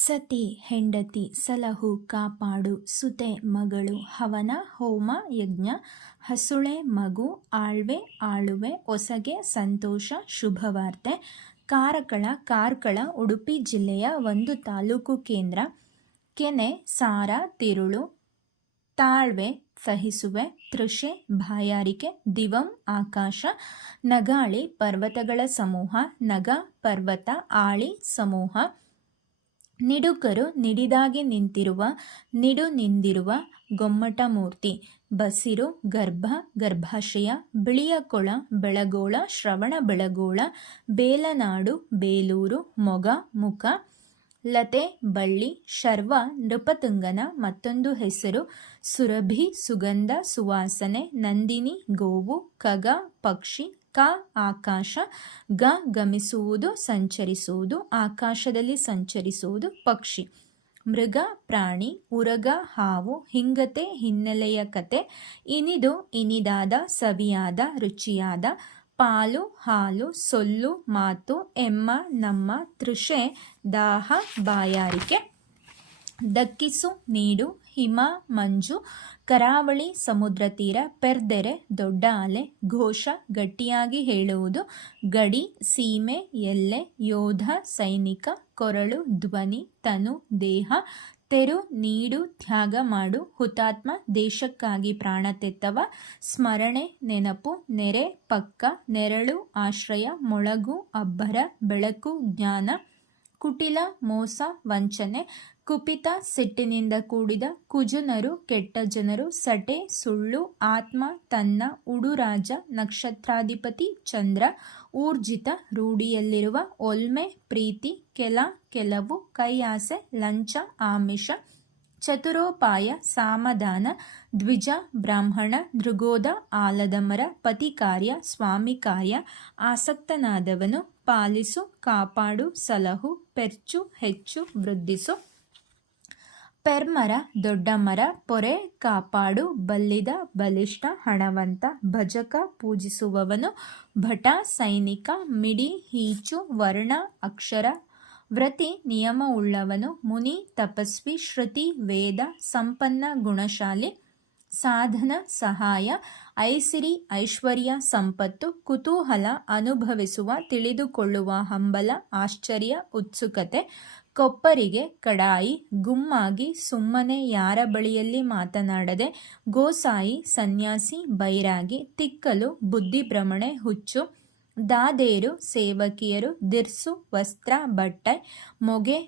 ಸತಿ, ಹೆಂಡತಿ, ಸಲಹು, ಕಾಪಾಡು, ಸುತೆ, ಮಗಳು, ಹವನ, ಹೋಮ, ಯಜ್ಞ, ಹಸುಳೆ, ಮಗು, ಆಳ್ವೆ, ಆಳುವೆ ಒಸಗೆ ಸಂತೋಷ, ಶುಭವಾರ್ತೆ, ಕಾರಕಳ, ಕಾರ್ಕಳ, ಉಡುಪಿ ಜಿಲ್ಲೆಯ ಒಂದು ತಾಲೂಕು ಕೇಂದ್ರ. ಕೆನೆ, ಸಾರ, ತಿರುಳು, ತಾಳ್ವೆ, ಸಹಿಸುವೆ, ತೃಷೆ ಬಾಯಾರಿಕೆ ದಿವಂ, ಆಕಾಶ, ನಗಾಳಿ, ಪರ್ವತಗಳ ಸಮೂಹ, ನಗ, ಪರ್ವತ, ಆಳಿ, ಸಮೂಹ ನಿಡುಕರು ನಿಡಿದಾಗಿ ನಿಂತಿರುವ, ನಿಡು ನಿಂದಿರುವ ಗೊಮ್ಮಟ ಮೂರ್ತಿ. ಬಸಿರು, ಗರ್ಭ, ಗರ್ಭಾಶಯ, ಬಿಳಿಯ ಕೊಳ, ಬೆಳಗೋಳ, ಶ್ರವಣ ಬೆಳಗೋಳ, ಬೇಲನಾಡು, ಬೇಲೂರು, ಮೊಗ, ಮುಖ, ಲತೆ, ಬಳ್ಳಿ, ಶರ್ವ, ನೃಪತುಂಗನ ಮತ್ತೊಂದು ಹೆಸರು. ಸುರಭಿ, ಸುಗಂಧ, ಸುವಾಸನೆ, ನಂದಿನಿ, ಗೋವು, ಕಗ, ಪಕ್ಷಿ ಕ, ಆಕಾಶ, ಗ, ಗಮಿಸುವುದು, ಸಂಚರಿಸುವುದು, ಆಕಾಶದಲ್ಲಿ ಸಂಚರಿಸುವುದು, ಪಕ್ಷಿ. ಮೃಗ, ಪ್ರಾಣಿ, ಉರಗ, ಹಾವು, ಹಿಂಗತೆ, ಹಿನ್ನೆಲೆಯ ಕತೆ. ಇನಿದು, ಇನಿದಾದ, ಸವಿಯಾದ, ರುಚಿಯಾದ. ಪಾಲು, ಹಾಲು, ಸೊಲ್ಲು, ಮಾತು, ಎಮ್ಮ, ನಮ್ಮ, ತೃಷೆ, ದಾಹ, ಬಾಯಾರಿಕೆ. ದಕ್ಕಿಸು ನೀಡು, ಹಿಮ, ಮಂಜು, ಕರಾವಳಿ, ಸಮುದ್ರ ತೀರ, ಪೆರ್ದೆರೆ, ದೊಡ್ಡ ಅಲೆ, ಘೋಷ, ಗಟ್ಟಿಯಾಗಿ ಹೇಳುವುದು, ಗಡಿ, ಸೀಮೆ, ಎಲ್ಲೆ, ಯೋಧ, ಸೈನಿಕ, ಕೊರಳು, ಧ್ವನಿ, ತನು, ದೇಹ, ತೆರು, ನೀಡು, ತ್ಯಾಗ ಮಾಡು, ಹುತಾತ್ಮ, ದೇಶಕ್ಕಾಗಿ ಪ್ರಾಣ ತೆತ್ತವ, ಸ್ಮರಣೆ, ನೆನಪು, ನೆರೆ, ಪಕ್ಕ, ನೆರಳು, ಆಶ್ರಯ, ಮೊಳಗು, ಅಬ್ಬರ, ಬೆಳಕು, ಜ್ಞಾನ, ಕುಟಿಲ, ಮೋಸ, ವಂಚನೆ ಕುಪಿತ ಸಿಟ್ಟಿನಿಂದ ಕೂಡಿದ ಕುಜುನರು, ಕೆಟ್ಟ ಜನರು, ಸಟೆ, ಸುಳ್ಳು, ಆತ್ಮ, ತನ್ನ, ಉಡುರಾಜ, ನಕ್ಷತ್ರಾಧಿಪತಿ, ಚಂದ್ರ, ಊರ್ಜಿತ, ರೂಢಿಯಲ್ಲಿರುವ ಒಲ್ಮೆ, ಪ್ರೀತಿ, ಕೆಲ, ಕೆಲವು, ಕೈಯಾಸೆ, ಲಂಚ, ಆಮಿಷ, ಚತುರೋಪಾಯ ಸಾಮಧಾನ ದ್ವಿಜ, ಬ್ರಾಹ್ಮಣ ದೃಗೋದ ಆಲದಮರ ಪತಿಕಾರ್ಯ ಸ್ವಾಮಿ ಕಾರ್ಯ ಆಸಕ್ತನಾದವನು, ಪಾಲಿಸು, ಕಾಪಾಡು, ಸಲಹು, ಪೆರ್ಚು, ಹೆಚ್ಚು, ವೃದ್ಧಿಸು. ಪೆರ್ಮರ ದೊಡ್ಡ ಮರ ಪೊರೆ, ಕಾಪಾಡು, ಬಲ್ಲಿದ, ಬಲಿಷ್ಠ, ಹಣವಂತ, ಭಜಕ ಪೂಜಿಸುವವನು, ಭಟ, ಸೈನಿಕ, ಮಿಡಿ, ಹೀಚು, ವರ್ಣ, ಅಕ್ಷರ, ವ್ರತಿ, ನಿಯಮವುಳ್ಳವನು, ಮುನಿ, ತಪಸ್ವಿ, ಶ್ರುತಿ, ವೇದ, ಸಂಪನ್ನ, ಗುಣಶಾಲಿ ಸಾಧನ, ಸಹಾಯ, ಐಸಿರಿ, ಐಶ್ವರ್ಯ, ಸಂಪತ್ತು, ಕುತೂಹಲ ಅನುಭವಿಸುವ, ತಿಳಿದುಕೊಳ್ಳುವ, ಹಂಬಲ, ಆಶ್ಚರ್ಯ, ಉತ್ಸುಕತೆ, ಕೊಪ್ಪರಿಗೆ ಕಡಾಯಿ, ಗುಮ್ಮಾಗಿ, ಸುಮ್ಮನೆ ಯಾರ ಬಳಿಯಲ್ಲಿ ಮಾತನಾಡದೆ, ಗೋಸಾಯಿ, ಸನ್ಯಾಸಿ, ಬೈರಾಗಿ, ತಿಕ್ಕಲು ಬುದ್ಧಿಭ್ರಮಣೆ ಹುಚ್ಚು, ದಾದೇರು, ಸೇವಕಿಯರು, ದಿರ್ಸು, ವಸ್ತ್ರ, ಬಟ್ಟೆ, ಮೊಗೆ